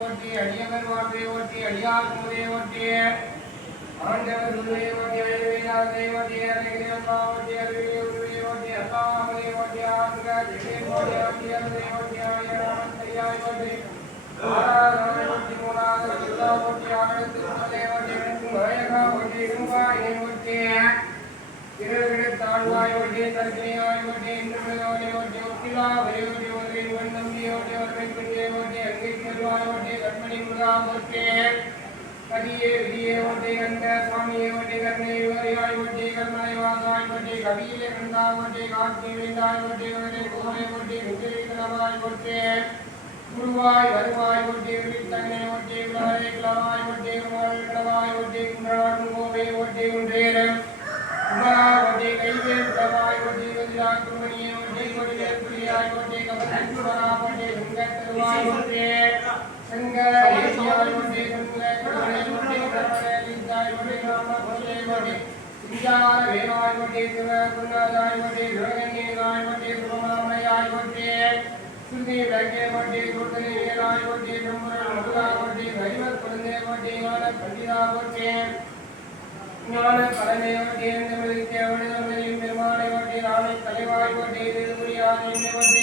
ஓட்டி அடியவர் வாழ்வை ஓட்டி அடியார் முறை ஓட்டி ஆண்டவர் உருவை ஓட்டி அழிவையாதை ஓட்டி அருகிலே அல்லா ஓட்டி அருகிலே உருவை ஓட்டி அல்லாமலை ஓட்டி ஆறுக திடீர் ஓட்டி ஓட்டி அருதை ஓட்டி ஆயிரம் கையாய் ஓட்டி ஆறாயிரம் ஓட்டி மூணாயிரம் எல்லா ஓட்டி ஆயிரத்தி முன்னே ஓட்டி நாயகா ஓட்டி கும்பாயை ஓட்டி இரவிட தாழ்வாய் ஓட்டி தற்கனையாய் ஓட்டி இன்றுமலை ஓட்டி ஒப்பிலா வரையோட்டி ஒருவின் ஒன் நம்பி ஓட்டி ஒருவின் பின்னே ஓட்டி அங்கை செல்வாய் ஓட்டி கண்மணி முருகா ஓட்டி கதியே விதியே ஓட்டி கண்ட சுவாமியை ஓட்டி கண்ணை விவரியாய் ஓட்டி கண்மலை வாசாய் ஓட்டி கவியிலே கண்டா ஓட்டி காட்சி விழுந்தாய் ஓட்டி கவலை கோரை ஓட்டி விஜயகரவாய் ஓட்டி குருவாய் வருவாய் ஓட்டி தன்னை ஓட்டி விழாய் கிளவாய் ஓட்டி கிளவாய் ஓட்டி குன்றாடும் கோவை ஓட்டி குன்றேரம் உமாவதி கைவேல் பிரபாய் வதி வதிரா குருமணியே வதி கொடியே புலியாய் வதி கவசன் சுவராவதி சங்கத்தருவாய் வதி சங்கரேயாய் வதி சங்கரே வதி கரமலேந்தாய் வதி ராமபுலே வதி சிங்கார வேலாய் வதி சிவ குருநாதாய் வதி துரகங்கேயாய் வதி சுரமாமயாய் வதி சுதி ரங்கே வதி குருதனி வேலாய் வதி பிரம்ம முருகா வதி ஹரிவத் குழந்தை வதி ஞான பண்டிதா வதி ஞான பலனை வட்டி எந்தமிழிக்க வடிதமிழின் பெருமானை வட்டி ராணை தலைவாய் வட்டி திருமுடியானை வட்டி